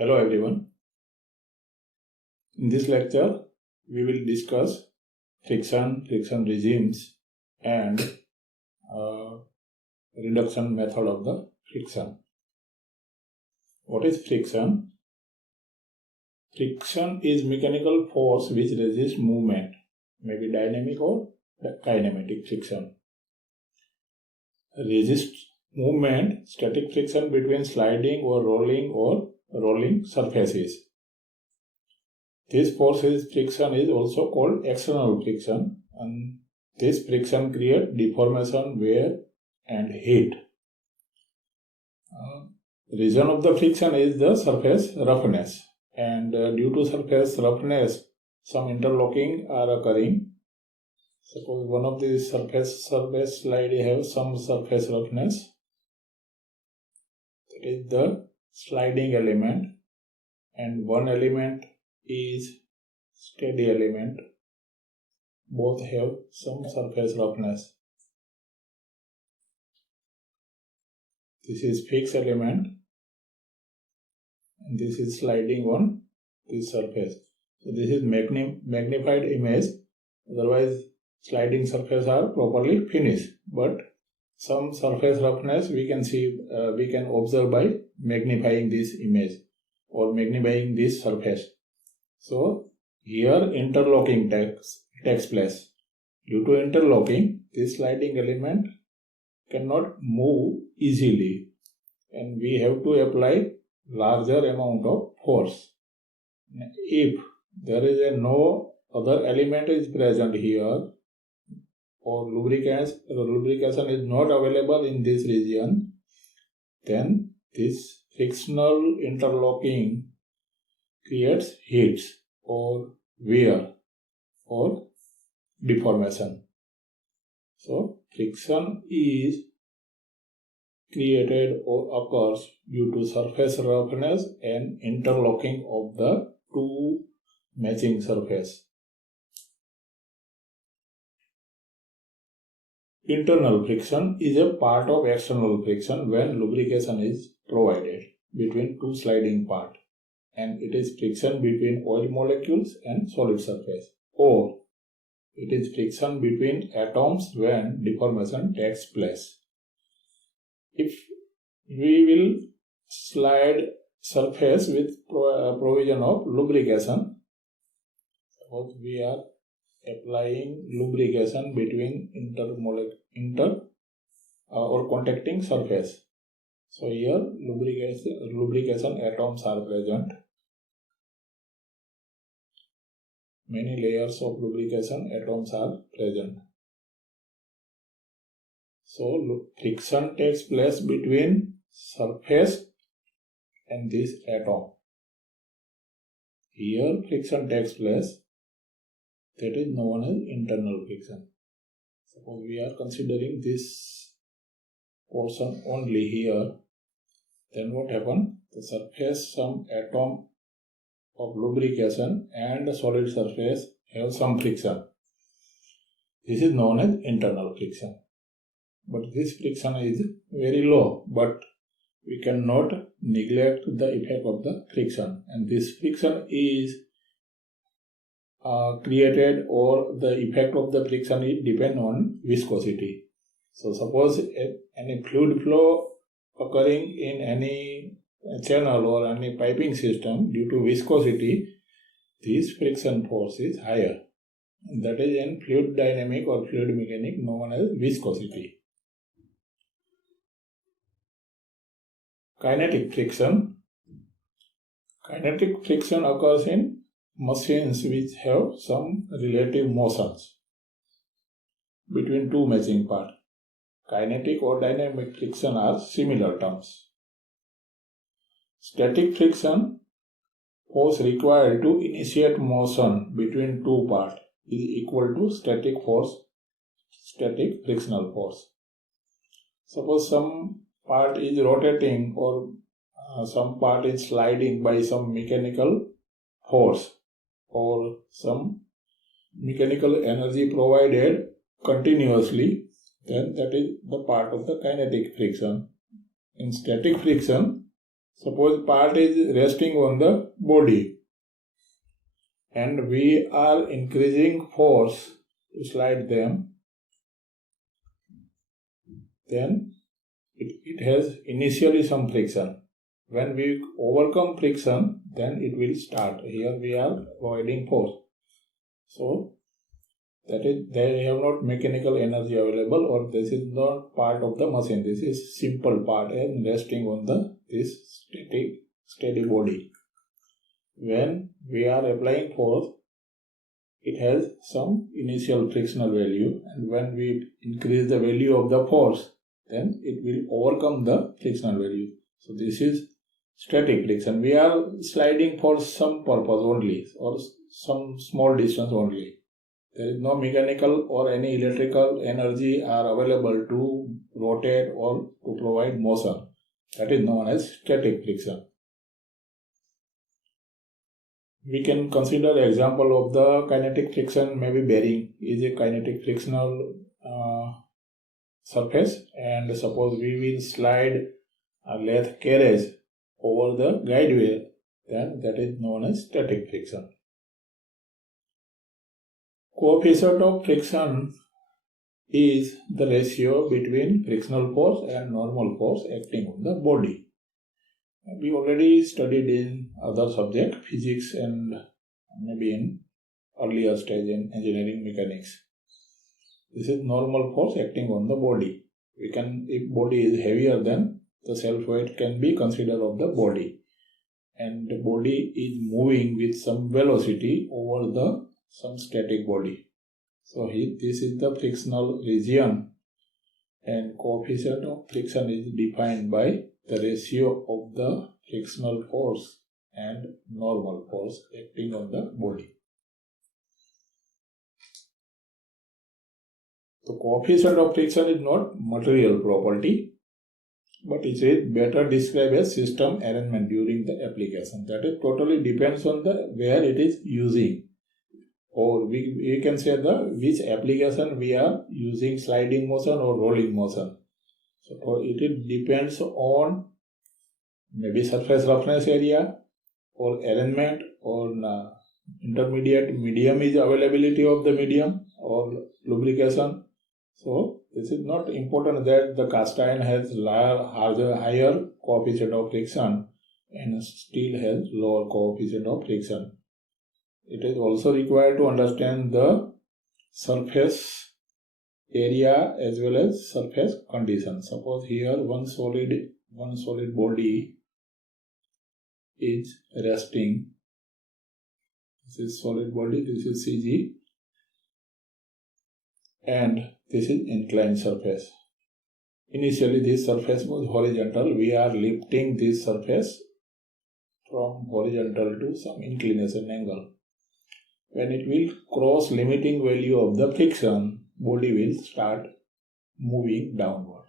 Hello everyone. In this lecture, we will discuss friction regimes, and reduction method of the friction. What is friction? Friction is mechanical force which resists movement, maybe dynamic or kinematic friction. Resist movement, static friction between sliding or rolling surfaces. This force's friction is also called external friction, and this friction creates deformation, wear and heat. Reason of the friction is the surface roughness, and due to surface roughness, some interlocking are occurring. Suppose one of these surface slide has some surface roughness, that is the sliding element, and one element is steady element. Both have some surface roughness. This is fixed element and this is sliding on this surface. So this is magnified image. Otherwise sliding surface are properly finished, but some surface roughness we can see, we can observe by magnifying this image or magnifying this surface. So here interlocking takes place. Due to interlocking, this sliding element cannot move easily, and we have to apply larger amount of force. If there is no other element is present here, or lubrication is not available in this region, then this frictional interlocking creates heats or wear or deformation. So friction is created or occurs due to surface roughness and interlocking of the two matching surface. Internal friction is a part of external friction when lubrication is provided between two sliding parts, and it is friction between oil molecules and solid surface, or it is friction between atoms when deformation takes place. If we will slide surface with provision of lubrication, suppose we are applying lubrication between or contacting surface. So here lubrication atoms are present. Many layers of lubrication atoms are present. So friction takes place between surface and this atom. Here friction takes place, that is known as internal friction. Suppose we are considering this portion only here, then what happens? The surface, some atom of lubrication and the solid surface have some friction. This is known as internal friction. But this friction is very low, but we cannot neglect the effect of the friction, and this friction is created, or the effect of the friction is depend on viscosity. So suppose any fluid flow occurring in any channel or any piping system, due to viscosity, this friction force is higher. That is in fluid dynamic or fluid mechanics known as viscosity. Kinetic friction. Kinetic friction occurs in machines which have some relative motions between two matching parts. Kinetic or dynamic friction are similar terms. Static friction, force required to initiate motion between two parts, is equal to static frictional force. Suppose some part is rotating or some part is sliding by some mechanical force or some mechanical energy provided continuously, then that is the part of the kinetic friction. In static friction, Suppose part is resting on the body and we are increasing force to slide them, then it has initially some friction. When we overcome friction, then it will start. Here we are providing force. So that is, they have not mechanical energy available, or this is not part of the machine. This is simple part and resting on this steady body. When we are applying force, it has some initial frictional value, and when we increase the value of the force, then it will overcome the frictional value. So this is static friction. We are sliding for some purpose only, or some small distance only. There is no mechanical or any electrical energy are available to rotate or to provide motion. That is known as static friction. We can consider example of the kinetic friction. Maybe bearing is a kinetic frictional surface, and suppose we will slide a lathe carriage over the guide wheel, then that is known as static friction. Coefficient of friction is the ratio between frictional force and normal force acting on the body. We already studied in other subject, physics, and maybe in earlier stage in engineering mechanics. This is normal force acting on the body. If body is heavier, then the self-weight can be considered of the body, and the body is moving with some velocity over some static body. So this is the frictional region, and coefficient of friction is defined by the ratio of the frictional force and normal force acting on the body. The coefficient of friction is not material property, but it is better described as system arrangement during the application. That is totally depends on where it is using, or we can say which application we are using, sliding motion or rolling motion. So it depends on maybe surface roughness area, or arrangement, or intermediate medium is availability of the medium, or lubrication. So this is not important that the cast iron has higher coefficient of friction and steel has lower coefficient of friction. It is also required to understand the surface area as well as surface condition. Suppose here one solid body is resting. This is solid body, this is CG, and this is inclined surface. Initially this surface was horizontal. We are lifting this surface from horizontal to some inclination angle. When it will cross limiting value of the friction, body will start moving downward.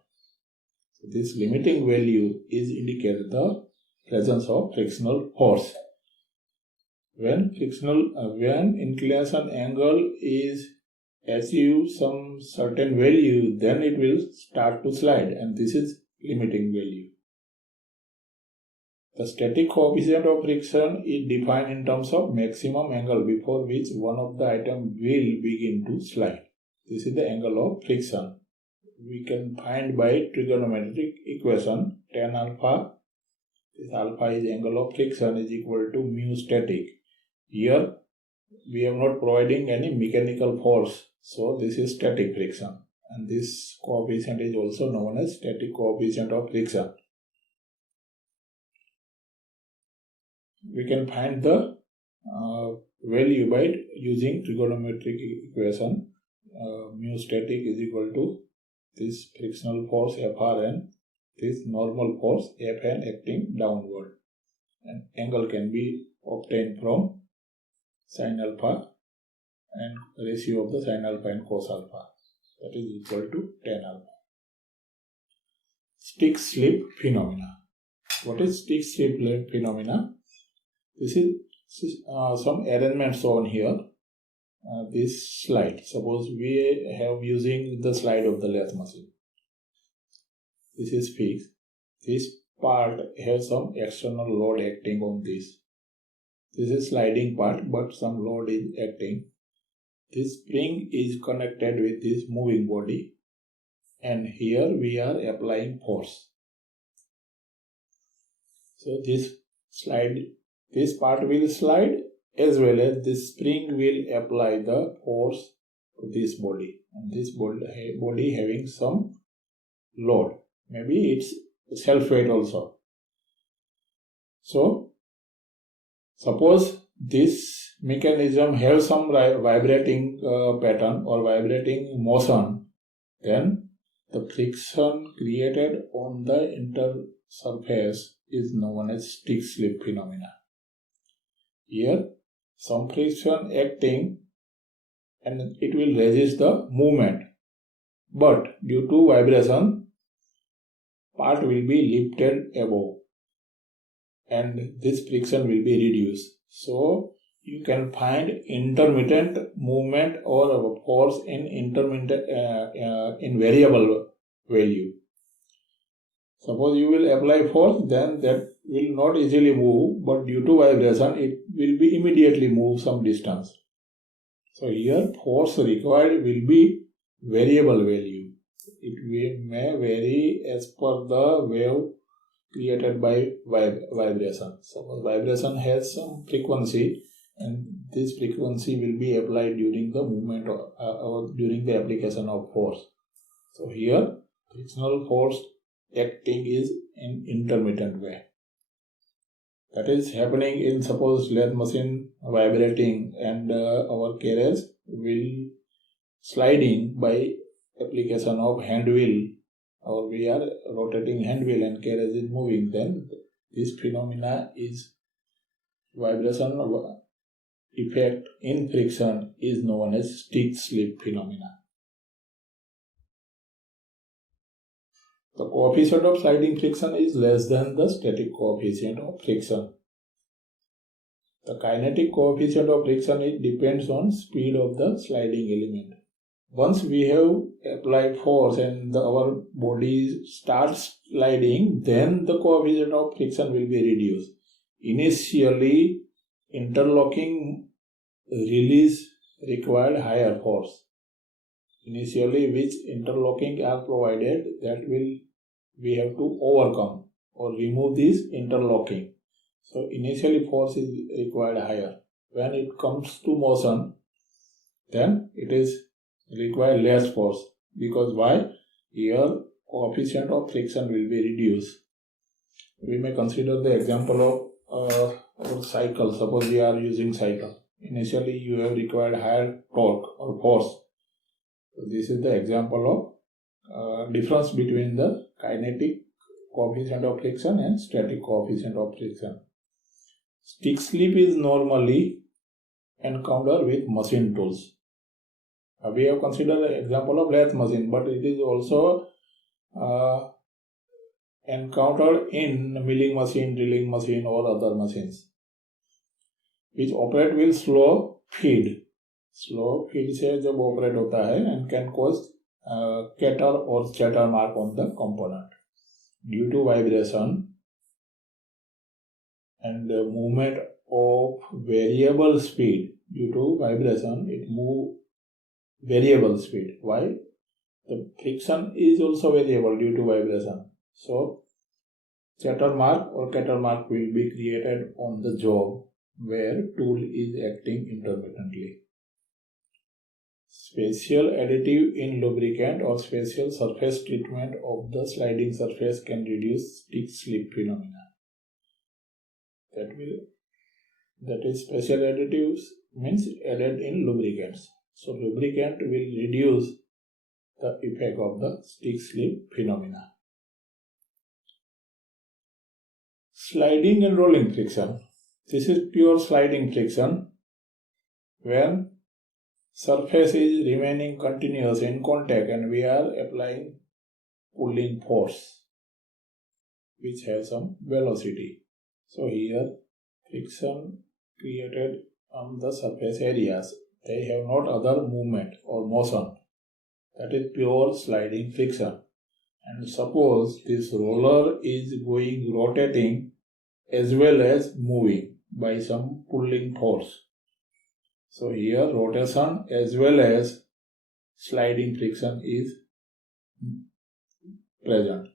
So this limiting value is indicated the presence of frictional force. When inclination angle is achieve some certain value, then it will start to slide, and this is limiting value. The static coefficient of friction is defined in terms of maximum angle before which one of the items will begin to slide. This is the angle of friction. We can find by trigonometric equation tan alpha. This alpha is angle of friction is equal to mu static. Here we are not providing any mechanical force, so this is static friction, and this coefficient is also known as static coefficient of friction. We can find the value by using trigonometric equation. Mu static is equal to this frictional force Frn, this normal force Fn acting downward, and angle can be obtained from sin alpha and ratio of the sin alpha and cos alpha, that is equal to tan alpha. Stick slip phenomena. What is stick slip phenomena? This is some arrangement shown here. This slide. Suppose we have using the slide of the lathe machine. This is fixed. This part has some external load acting on this. This is sliding part, but some load is acting. This spring is connected with this moving body, and here we are applying force. So this part will slide, as well as this spring will apply the force to this body, and this body having some load. Maybe it's self-weight also. So suppose this mechanism has some vibrating pattern or vibrating motion, then the friction created on the intersurface is known as stick-slip phenomena. Here some friction acting and it will resist the movement, but due to vibration part will be lifted above and this friction will be reduced. So you can find intermittent movement or force in in variable value. Suppose you will apply force, then that will not easily move, but due to vibration it will be immediately move some distance. So here force required will be variable value. It may vary as per the wave created by vibration. Suppose vibration has some frequency, and this frequency will be applied during the movement or during the application of force. So here frictional force acting is in intermittent way. That is happening in, suppose, lathe machine vibrating and our carriage will sliding by application of hand wheel, or we are rotating hand wheel and carriage is moving, then this phenomena is vibration effect in friction is known as stick-slip phenomena. The coefficient of sliding friction is less than the static coefficient of friction. The kinetic coefficient of friction, it depends on speed of the sliding element. Once we have applied force and our body starts sliding, then the coefficient of friction will be reduced. Initially, interlocking release required higher force. Initially, which interlocking are provided, that will we have to overcome or remove this interlocking. So initially force is required higher. When it comes to motion, then it is required less force. Because why? Here coefficient of friction will be reduced. We may consider the example of our cycle. Suppose we are using cycle. Initially you have required higher torque or force. So this is the example of difference between the kinetic coefficient of friction and static coefficient of friction. Stick slip is normally encountered with machine tools. We have considered the example of lathe machine, but it is also encountered in milling machine, drilling machine or other machines, which operate with slow feed. Slow feed से जब operate होता है and can cause scatter or chatter mark on the component. Due to vibration and the movement of variable speed, due to vibration it move variable speed. Why? The friction is also variable due to vibration. So chatter mark or scatter mark will be created on the job where tool is acting intermittently. Special additive in lubricant or special surface treatment of the sliding surface can reduce stick-slip phenomena. That is special additives means added in lubricants. So lubricant will reduce the effect of the stick-slip phenomena. Sliding and rolling friction. This is pure sliding friction when surface is remaining continuous in contact and we are applying pulling force which has some velocity. So here friction created on the surface areas, they have not other movement or motion. That is pure sliding friction. And suppose this roller is rotating as well as moving by some pulling force. So here rotation as well as sliding friction is present.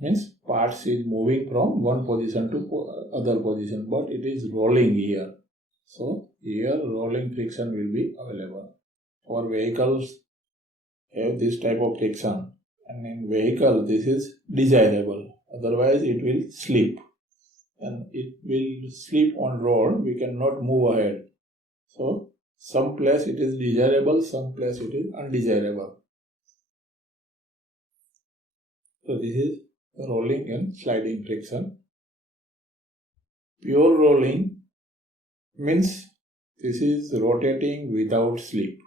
Means parts is moving from one position to other position, but it is rolling here. So here rolling friction will be available. For vehicles have this type of friction, and in vehicle this is desirable, otherwise it will slip, and it will slip on road, we cannot move ahead. So some place it is desirable, some place it is undesirable. So this is rolling and sliding friction. Pure rolling means this is rotating without slip.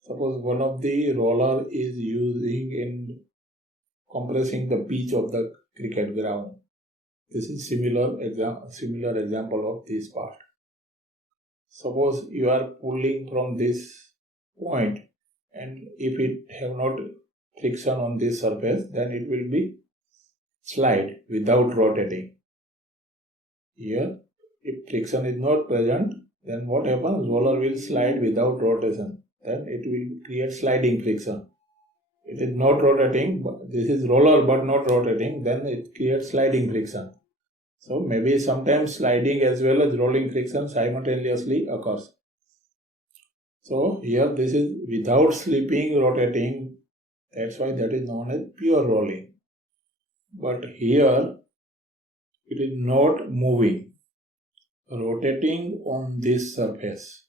Suppose one of the roller is using in compressing the pitch of the cricket ground. This is similar example of this part. Suppose you are pulling from this point, and if it have not friction on this surface, then it will be slide without rotating. Here, if friction is not present, then what happens? Roller will slide without rotation. Then it will create sliding friction. It is not rotating, but this is roller but not rotating, then it creates sliding friction. So maybe sometimes sliding as well as rolling friction simultaneously occurs. So here this is without slipping, rotating, that's why that is known as pure rolling. But here it is not moving, rotating on this surface.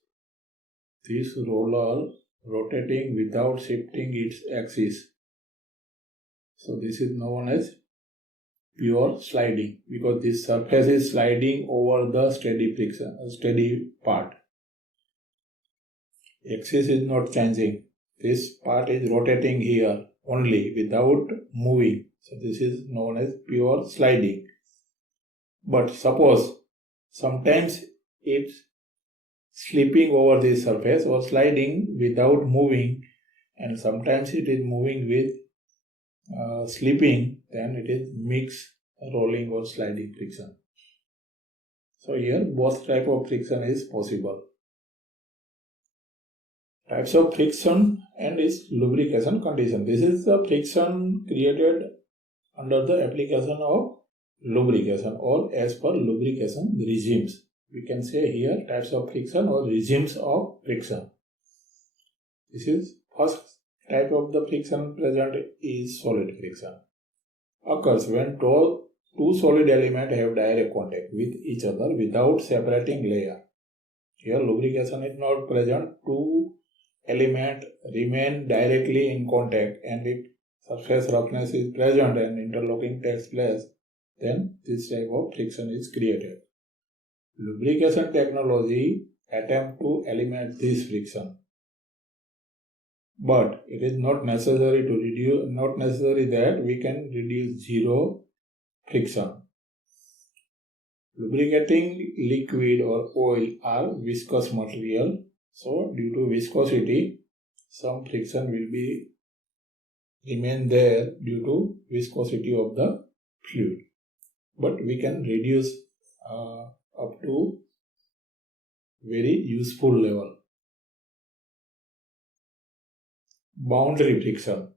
This roller rotating without shifting its axis. So this is known as pure sliding, because this surface is sliding over the steady part. Axis is not changing. This part is rotating here only without moving. So this is known as pure sliding. But suppose sometimes it's slipping over this surface or sliding without moving, and sometimes it is moving with slipping, then it is mixed rolling or sliding friction. So here both type of friction is possible. Types of friction and its lubrication condition. This is the friction created under the application of lubrication or as per lubrication regimes. We can say here types of friction or regimes of friction. This is first type of the friction present is solid friction. Occurs when two solid elements have direct contact with each other without separating layer. Here lubrication is not present. Two elements remain directly in contact, and if surface roughness is present and interlocking takes place, then this type of friction is created. Lubrication technology attempt to eliminate this friction, but it is not necessary that we can reduce zero friction. Lubricating liquid or oil are viscous material, so due to viscosity, some friction will be remain there due to viscosity of the fluid, but we can reduce up to very useful level. Boundary friction.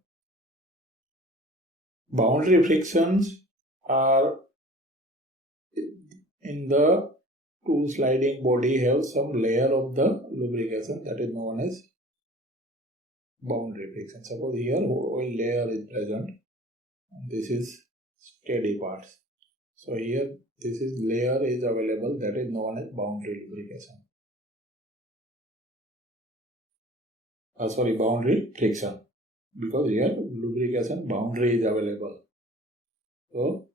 Boundary frictions are in the two sliding body have some layer of the lubrication that is known as boundary friction. Suppose here oil layer is present and this is steady parts. So here this is layer is available that is known as boundary lubrication. Boundary friction, because here lubrication boundary is available. So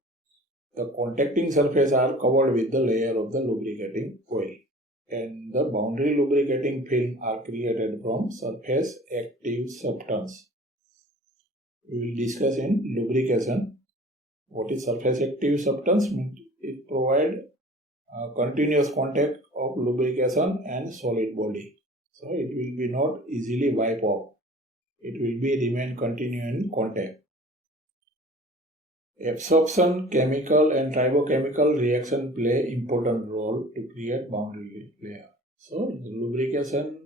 the contacting surface are covered with the layer of the lubricating oil, and the boundary lubricating film are created from surface active substance. We will discuss in lubrication what is surface active substance. It provides continuous contact of lubrication and solid body, so it will be not easily wipe off. it will be remain continue in contact. Absorption, chemical and tribochemical reaction play important role to create boundary layer. So lubrication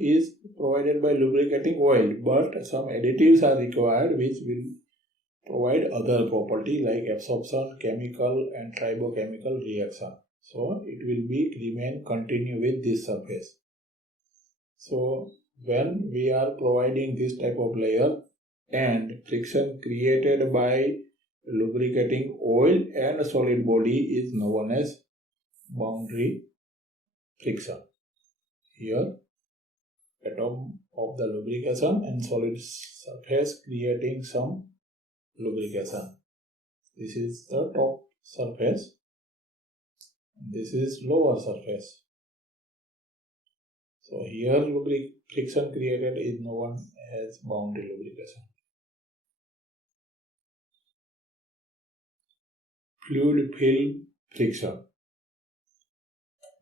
is provided by lubricating oil, but some additives are required which will provide other property like absorption, chemical and tribochemical reaction. So it will remain continue with this surface. So when we are providing this type of layer and friction created by lubricating oil and solid body is known as boundary friction. Here, atom of the lubrication and solid surface creating some lubrication. This is the top surface. This is lower surface. So here friction created is known as boundary lubrication. Fluid film friction.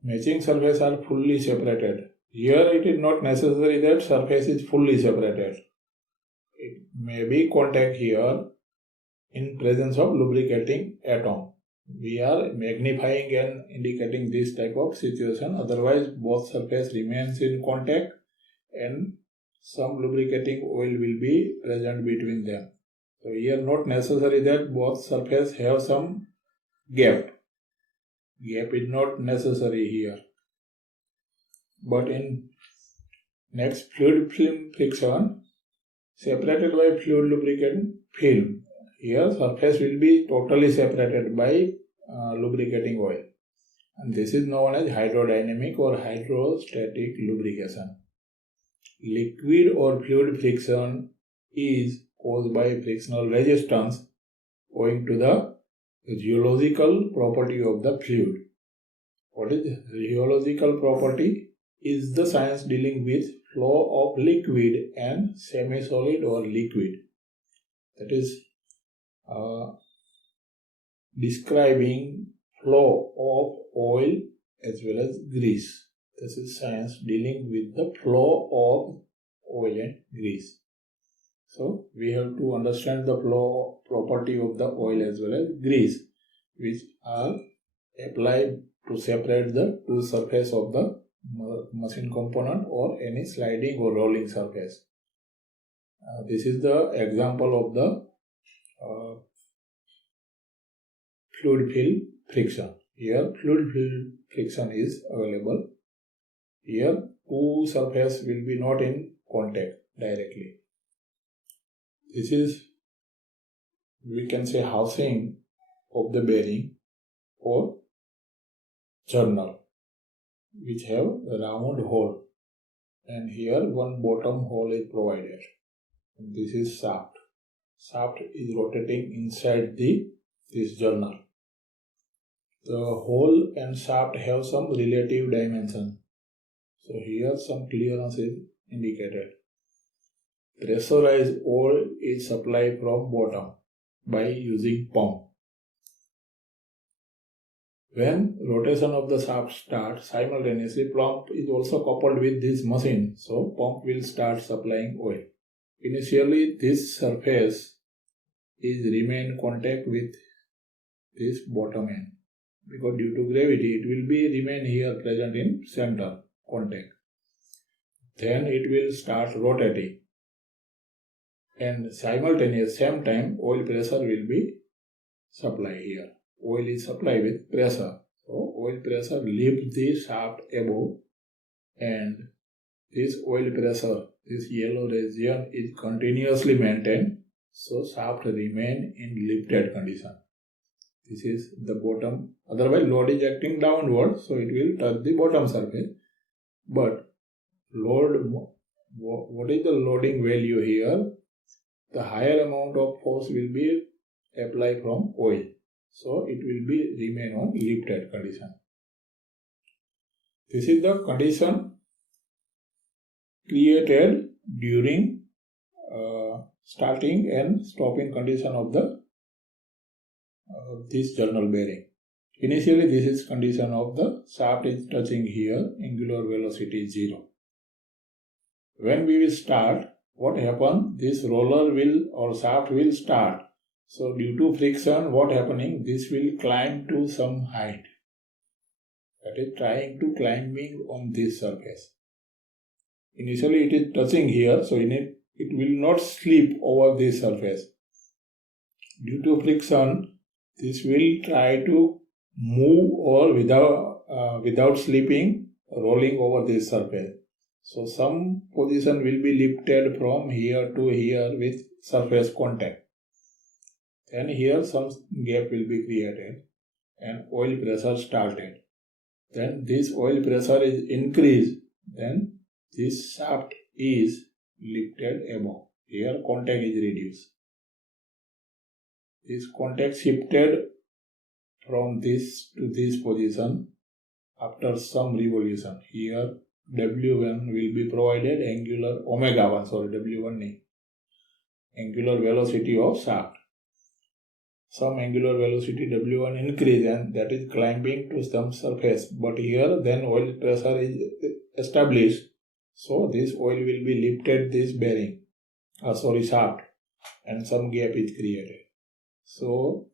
Matching surfaces are fully separated. Here it is not necessary that surface is fully separated. It may be contact here in presence of lubricating atom. We are magnifying and indicating this type of situation. Otherwise, both surface remains in contact and some lubricating oil will be present between them. So here not necessary that both surface have some gap. Gap is not necessary here. But in next fluid film friction, separated by fluid lubricant film. Here surface will be totally separated by lubricating oil. And this is known as hydrodynamic or hydrostatic lubrication. Liquid or fluid friction is caused by frictional resistance owing to the rheological property of the fluid. What is rheological property? Is the science dealing with flow of liquid and semi-solid or liquid. That is describing flow of oil as well as grease. This is science dealing with the flow of oil and grease. So we have to understand the flow property of the oil as well as grease, which are applied to separate the two surface of the machine component or any sliding or rolling surface. This is the example of the fluid film friction. Here fluid film friction is available. Here two surfaces will be not in contact directly. This is, we can say, housing of the bearing or journal, which have a round hole, and here one bottom hole is provided. And this is shaft. Shaft is rotating inside this journal. The hole and shaft have some relative dimension. So here some clearance is indicated. Pressurized oil is supplied from bottom by using pump. When rotation of the shaft starts, simultaneously pump is also coupled with this machine, so pump will start supplying oil. Initially this surface is remain contact with this bottom end, because due to gravity it will be remain here present in center contact. Then it will start rotating, and simultaneous same time oil pressure will be supplied here. Oil is supplied with pressure. So oil pressure lifts the shaft above, and this oil pressure, this yellow region is continuously maintained. So shaft remain in lifted condition. This is the bottom. Otherwise load is acting downward, so it will touch the bottom surface. But load, what is the loading value here? The higher amount of force will be applied from oil. So it will be remain on lifted condition. This is the condition created during starting and stopping condition of the this journal bearing. Initially this is condition of the shaft is touching here, angular velocity is 0. when we will start, what happen? This roller will or shaft will start. So due to friction, what happening? This will climb to some height. That is trying to climbing on this surface. Initially it is touching here, so it will not slip over this surface. Due to friction, this will try to move or without slipping, rolling over this surface. So some position will be lifted from here to here with surface contact. Then here some gap will be created and oil pressure started. Then this oil pressure is increased. Then this shaft is lifted above. Here contact is reduced. This contact shifted from this to this position after some revolution. Here W1 will be provided angular omega 1, W1 angular velocity of shaft. Some angular velocity W1 increase and that is climbing to some surface. But here then oil pressure is established. So this oil will be lifted this bearing, shaft, and some gap is created. So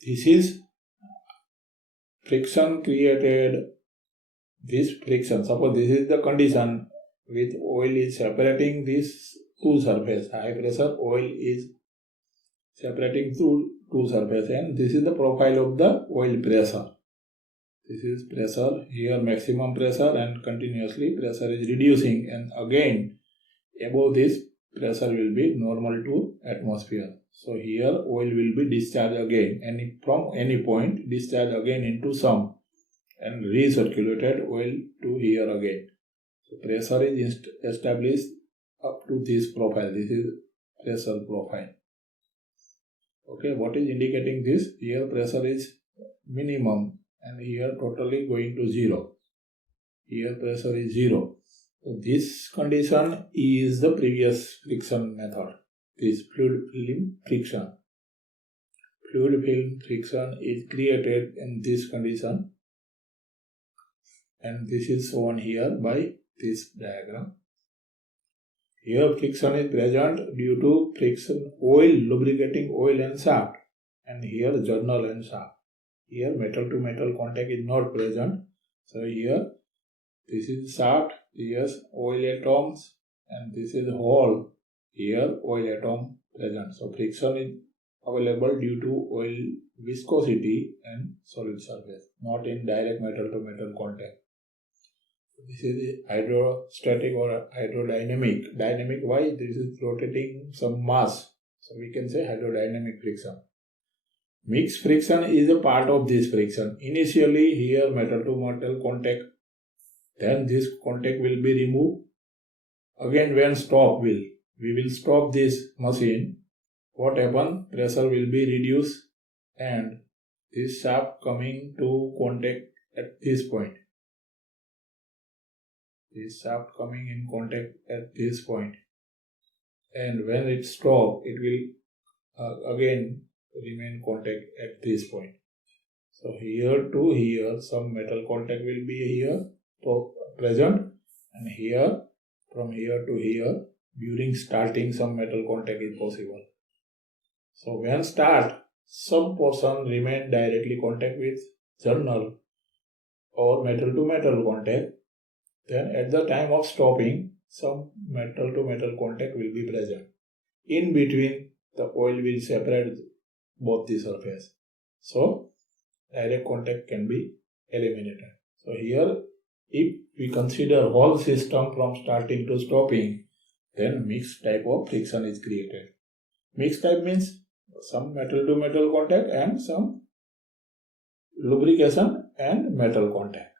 this is friction created. This friction, suppose this is the condition with oil is separating these two surfaces. High pressure oil is separating two surfaces, and this is the profile of the oil pressure. This is pressure, here maximum pressure, and continuously pressure is reducing, and again above this pressure will be normal to atmosphere. So here oil will be discharged again, and from any point discharged again into some and recirculated oil to here again. So pressure is established up to this profile. This is pressure profile. Okay, what is indicating this? Here pressure is minimum and here totally going to 0. Here pressure is 0. So this condition is the previous friction method. This fluid film friction. Fluid film friction is created in this condition, and this is shown here by this diagram. Here friction is present due to friction oil, lubricating oil and shaft, and here journal and shaft. Here metal to metal contact is not present. So here this is shaft, here's oil atoms, and this is hole. Here oil atom present. So friction is available due to oil viscosity and solid surface, not in direct metal to metal contact. This is hydrostatic or hydrodynamic. Dynamic, why? This is rotating some mass. So we can say hydrodynamic friction. Mixed friction is a part of this friction. Initially here metal to metal contact. Then this contact will be removed. Again when we will stop this machine. What happen? Pressure will be reduced and this shaft coming to contact at this point. This shaft coming in contact at this point, and when it stops, it will again remain contact at this point. So here to here some metal contact will be here present, and here from here to here during starting some metal contact is possible. So when start, some portion remain directly contact with journal or metal to metal contact. Then at the time of stopping, some metal to metal contact will be present. In between, the oil will separate both the surface. So direct contact can be eliminated. So here, if we consider whole system from starting to stopping, then mixed type of friction is created. Mixed type means some metal to metal contact and some lubrication and metal contact.